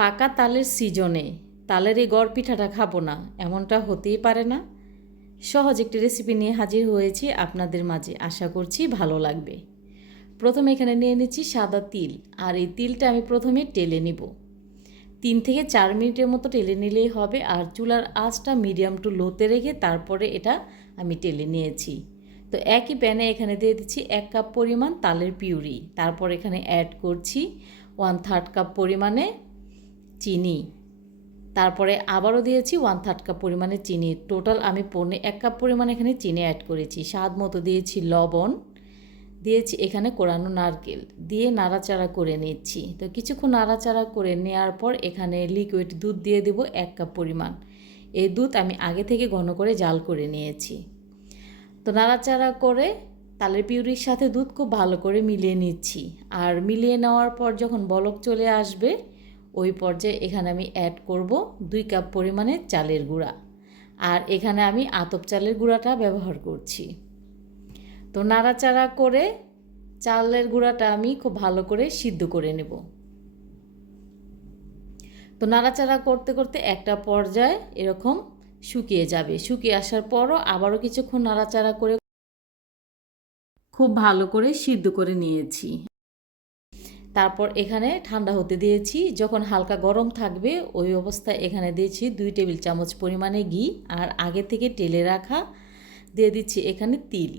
পাকা তালের সিজনে তালের এই গড় পিঠাটা খাব না, এমনটা হতেই পারে না। সহজ একটি রেসিপি নিয়ে হাজির হয়েছি আপনাদের মাঝে, আশা করছি ভালো লাগবে। প্রথমে এখানে নিয়ে নিচ্ছি সাদা তিল, আর এই তিলটা আমি প্রথমে টেলে নিব। তিন থেকে চার মিনিটের মতো টেলে নিলেই হবে, আর চুলার আঁচটা মিডিয়াম টু লোতে রেখে তারপরে এটা আমি টেলে নিয়েছি। তো একই প্যানে এখানে দিয়ে দিচ্ছি এক কাপ পরিমাণ তালের পিউরি, তারপর এখানে অ্যাড করছি ওয়ান থার্ড কাপ পরিমাণে চিনি। তারপরে আবারও দিয়েছি ওয়ান থার্ড কাপ পরিমাণে চিনি। টোটাল আমি পনে এক কাপ পরিমাণে এখানে চিনি অ্যাড করেছি। স্বাদ মতো দিয়েছি লবণ। দিয়েছি এখানে কোরানো নারকেল। দিয়ে নাড়াচাড়া করে নিচ্ছি। তো কিছুক্ষণ নাড়াচাড়া করে নেওয়ার পর এখানে লিকুইড দুধ দিয়ে দেব এক কাপ পরিমাণ। এই দুধ আমি আগে থেকে ঘন করে জাল করে নিয়েছি। তো নাড়াচাড়া করে তালের পিউরির সাথে দুধ খুব ভালো করে মিলিয়ে নিচ্ছি। আর মিলিয়ে নেওয়ার পর যখন বলক চলে আসবে ওই পর্যায়ে এখানে আমি অ্যাড করব দুই কাপ পরিমাণে চালের গুঁড়া। আর এখানে আমি আতপ চালের গুঁড়াটা ব্যবহার করছি। তো নাড়াচাড়া করে চালের গুঁড়াটা আমি খুব ভালো করে সিদ্ধ করে নেব। তো নাড়াচাড়া করতে করতে একটা পর্যায়ে এরকম শুকিয়ে যাবে। শুকিয়ে আসার পরও আবারও কিছুক্ষণ নাড়াচাড়া করে খুব ভালো করে সিদ্ধ করে নিয়েছি। তারপর এখানে ঠান্ডা হতে দিয়েছি। যখন হালকা গরম থাকবে, ওই অবস্থায় এখানে দিয়েছি দুই টেবিল চামচ পরিমাণে ঘি আর আগে থেকে টেলে রাখা দিয়ে দিচ্ছি এখানে তিল।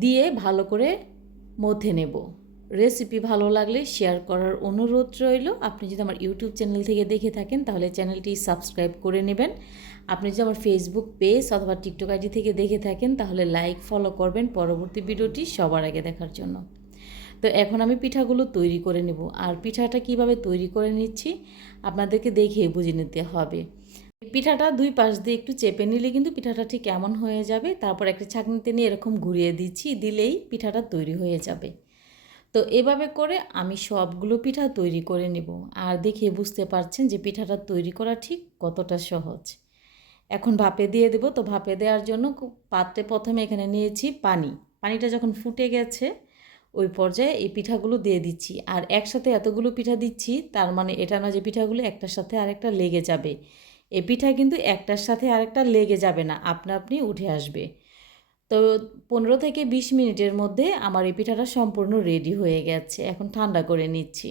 দিয়ে ভালো করে মধ্যে নেব। রেসিপি ভালো লাগলে শেয়ার করার অনুরোধ রইল। আপনি যদি আমার ইউটিউব চ্যানেল থেকে দেখে থাকেন, তাহলে চ্যানেলটি সাবস্ক্রাইব করে নেবেন। আপনি যদি আমার ফেসবুক পেজ অথবা টিকটক আইডি থেকে দেখে থাকেন, তাহলে লাইক ফলো করবেন পরবর্তী ভিডিওটি সবার আগে দেখার জন্য। তো এখন আমি পিঠাগুলো তৈরি করে নেব। আর পিঠাটা কীভাবে তৈরি করে নিচ্ছি আপনাদেরকে দেখে বুঝে নিতে হবে। পিঠাটা দুই পাশ দিয়ে একটু চেপে নিলে কিন্তু পিঠাটা ঠিক এমন হয়ে যাবে। তারপর একটা ছাঁকনিতে নিয়ে এরকম ঘুরিয়ে দিচ্ছি, দিলেই পিঠাটা তৈরি হয়ে যাবে। তো এভাবে করে আমি সবগুলো পিঠা তৈরি করে নেব। আর দেখে বুঝতে পারছেন যে পিঠাটা তৈরি করা ঠিক কতটা সহজ। এখন ভাপে দিয়ে দেব। তো ভাপে দেওয়ার জন্য পাত্রে প্রথমে এখানে নিয়েছি পানি। পানিটা যখন ফুটে গেছে ওই পর্যায়ে এই পিঠাগুলো দিয়ে দিচ্ছি। আর একসাথে এতগুলো পিঠা দিচ্ছি, তার মানে এটা না যে পিঠাগুলো একটার সাথে আরেকটা লেগে যাবে। এ পিঠা কিন্তু একটার সাথে আরেকটা লেগে যাবে না, আপনা আপনি উঠে আসবে। তো পনেরো থেকে বিশ মিনিটের মধ্যে আমার এই পিঠাটা সম্পূর্ণ রেডি হয়ে গেছে, এখন ঠান্ডা করে নিচ্ছি।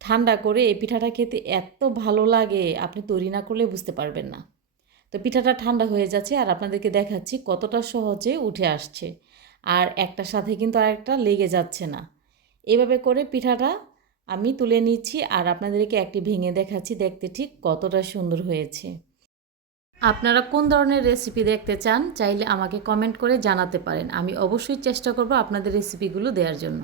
ঠান্ডা করে এই পিঠাটা খেতে এত ভালো লাগে, আপনি তৈরি না করলে বুঝতে পারবেন না। তো পিঠাটা ঠান্ডা হয়ে যাচ্ছে আর আপনাদেরকে দেখাচ্ছি কতটা সহজে উঠে আসছে। আর একটার সাথে কিন্তু আর একটা লেগে যাচ্ছে না। এভাবে করে পিঠাটা আমি তুলে নিচ্ছি আর আপনাদেরকে একটি ভেঙে দেখাচ্ছি, দেখতে ঠিক কতটা সুন্দর হয়েছে। আপনারা কোন ধরনের রেসিপি দেখতে চান, চাইলে আমাকে কমেন্ট করে জানাতে পারেন। আমি অবশ্যই চেষ্টা করব আপনাদের রেসিপিগুলো দেওয়ার জন্য।